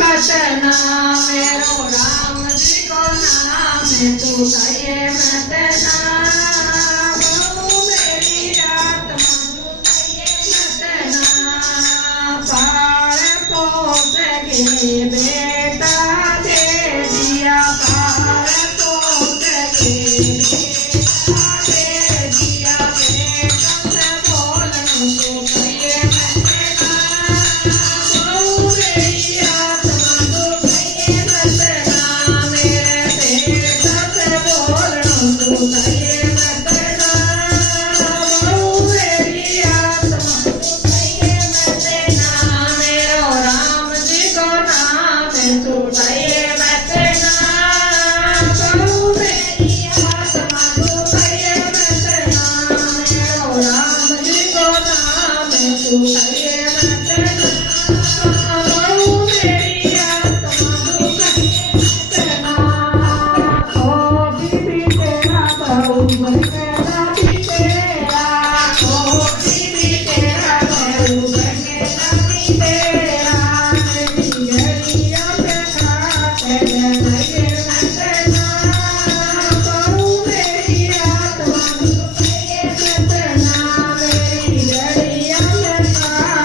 मतना मेरो राम जी को नाम तू कहे मतना बहु मेरी आत्मा मतना पार पोस के बेटा दे दिया पार पोस के बेटा दे दिया बेटा से बोलूं तू कहे मतना बहु मेरी आत्मा तू कहे मतना मेरे बेटा से बोलूं तू कहे मतना बहु मेरी आत्मा मेरो राम जी को नाम तू कहे मतना बहु मेरी आत्मा तू कहे मतना मेरो राम जी को नाम तू कहे मतना बहु मेरी आत्मा तू कहे मतना ओ बीबी तेरा बहु बनेगा भी तेरा ओ बीबी तेरा बहु बनेगा भी तेरा मेरी गलिया पे खाते लगे मतना बहु मेरी आत्मा तू कहे मतना मेरी गलिया पे खाते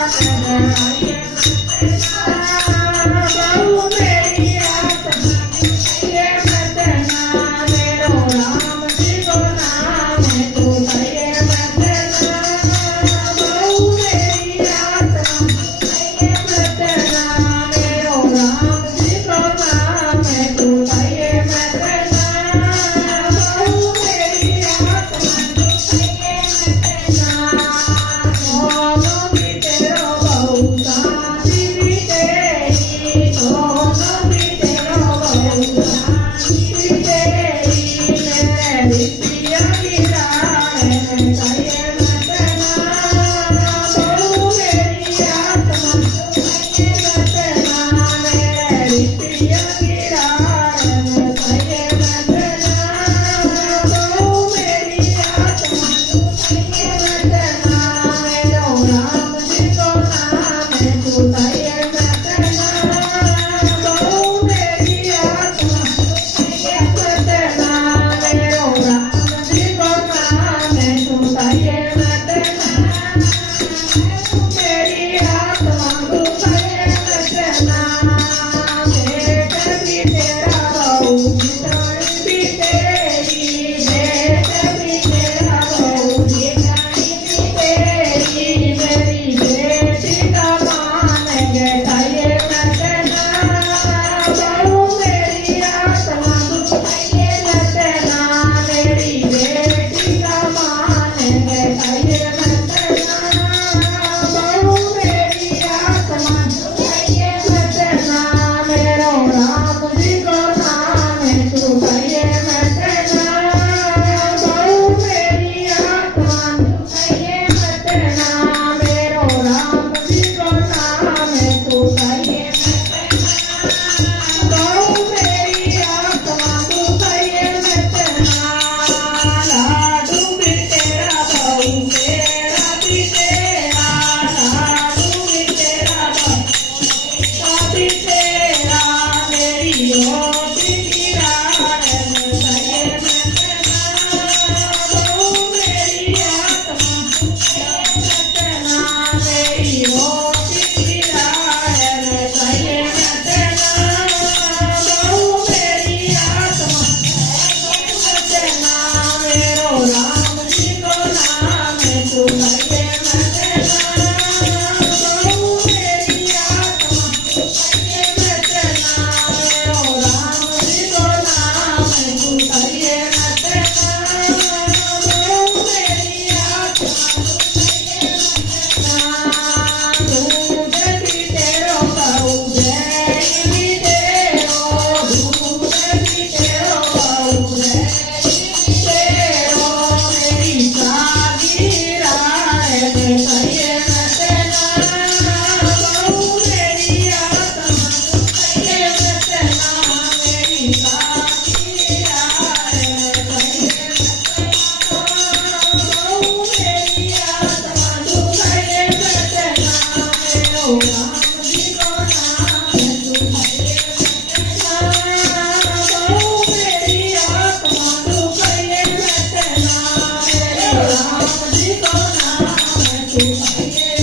સુખાઈએ